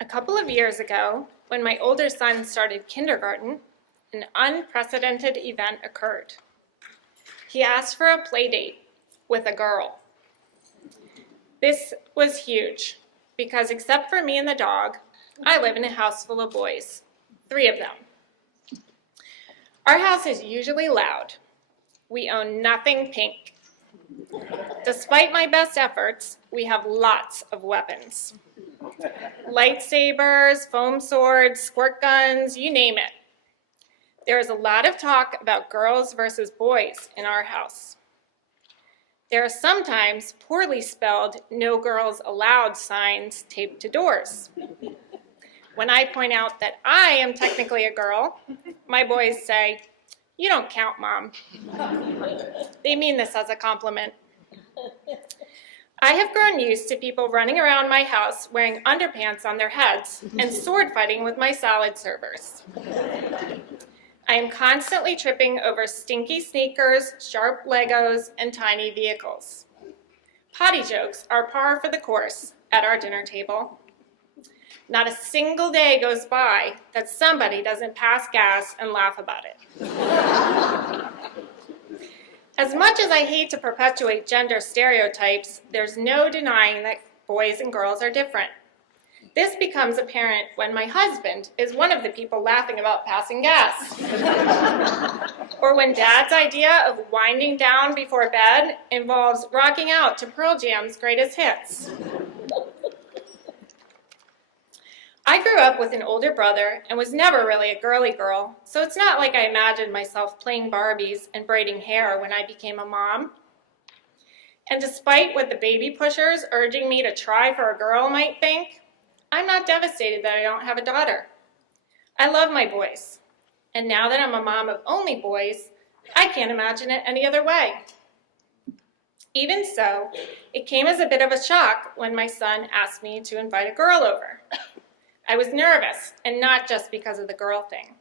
A couple of years ago, when my older son started kindergarten, an unprecedented event occurred. He asked for a play date with a girl. This was huge because except for me and the dog, I live in a house full of boys, 3 of them. Our house is usually loud. We own nothing pink. Despite my best efforts, we have lots of weapons. Lightsabers, foam swords, squirt guns, you name it. There is a lot of talk about girls versus boys in our house. There are sometimes poorly spelled "No girls allowed" signs taped to doors. When I point out that I am technically a girl, my boys say, "You don't count, Mom." They mean this as a compliment. I have grown used to people running around my house wearing underpants on their heads and sword fighting with my salad servers. I am constantly tripping over stinky sneakers, sharp Legos, and tiny vehicles. Potty jokes are par for the course at our dinner table. Not a single day goes by that somebody doesn't pass gas and laugh about it. As much as I hate to perpetuate gender stereotypes, there's no denying that boys and girls are different. This becomes apparent when my husband is one of the people laughing about passing gas. Or when Dad's idea of winding down before bed involves rocking out to Pearl Jam's greatest hits. I grew up with an older brother and was never really a girly girl, so it's not like I imagined myself playing Barbies and braiding hair when I became a mom. And despite what the baby pushers urging me to try for a girl might think, I'm not devastated that I don't have a daughter. I love my boys, and now that I'm a mom of only boys, I can't imagine it any other way. Even so, it came as a bit of a shock when my son asked me to invite a girl over. I was nervous, and not just because of the girl thing.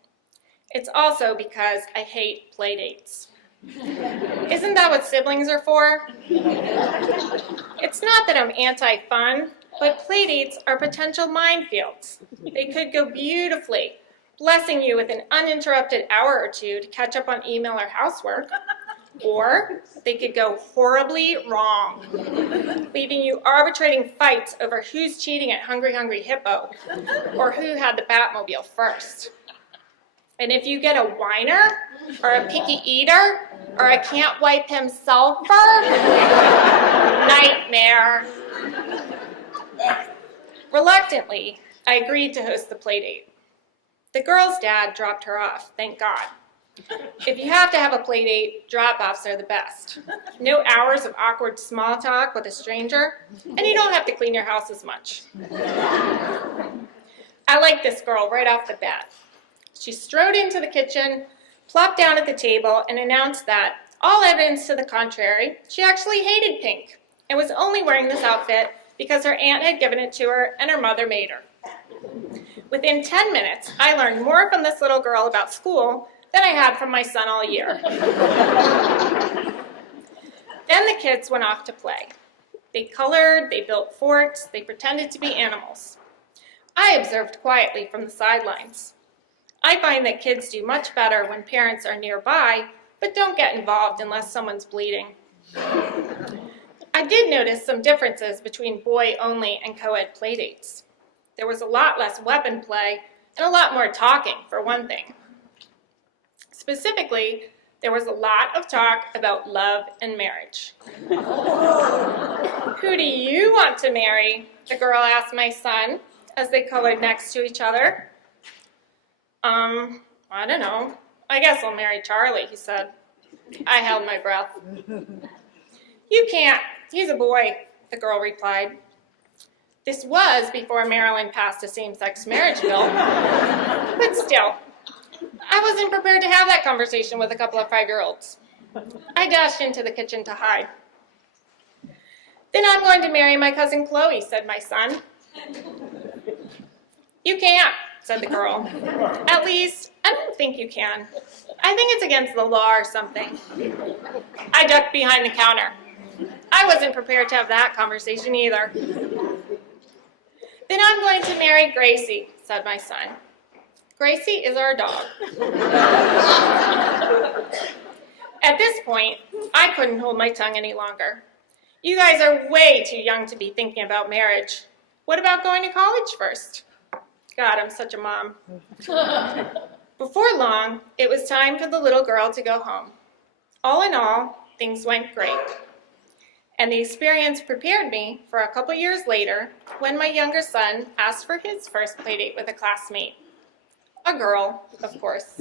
It's also because I hate play dates. Isn't that what siblings are for? It's not that I'm anti-fun, but play dates are potential minefields. They could go beautifully, blessing you with an uninterrupted hour or two to catch up on email or housework, or they could go horribly wrong, leaving you arbitrating fights over who's cheating at Hungry Hungry Hippo, or who had the Batmobile first. And if you get a whiner, or a picky eater, or a can't wipe himselfer, nightmare. Reluctantly, I agreed to host the play date. The girl's dad dropped her off, thank God. If you have to have a play date, drop-offs are the best. No hours of awkward small talk with a stranger, and you don't have to clean your house as much. I like this girl right off the bat. She strode into the kitchen, plopped down at the table, and announced that, all evidence to the contrary, she actually hated pink and was only wearing this outfit because her aunt had given it to her and her mother made her. Within 10 minutes, I learned more from this little girl about school than I had from my son all year. Then the kids went off to play. They colored, they built forts, they pretended to be animals. I observed quietly from the sidelines. I find that kids do much better when parents are nearby, but don't get involved unless someone's bleeding. I did notice some differences between boy-only and co-ed playdates. There was a lot less weapon play and a lot more talking, for one thing. Specifically, there was a lot of talk about love and marriage. Who do you want to marry? The girl asked my son as they colored next to each other. I don't know. I guess I'll marry Charlie, he said. I held my breath. You can't. He's a boy, the girl replied. This was before Maryland passed a same-sex marriage bill, but still, I wasn't prepared to have that conversation with a couple of 5-year-olds. I dashed into the kitchen to hide. Then I'm going to marry my cousin Chloe, said my son. You can't, said the girl. At least, I don't think you can. I think it's against the law or something. I ducked behind the counter. I wasn't prepared to have that conversation either. Then Then I'm going to marry Gracie, said my son. Gracie is our dog. At this point, I couldn't hold my tongue any longer. You guys are way too young to be thinking about marriage. What about going to college first? God, I'm such a mom. Before long, it was time for the little girl to go home. All in all, things went great. And the experience prepared me for a couple years later when my younger son asked for his first playdate with a classmate. A girl, of course.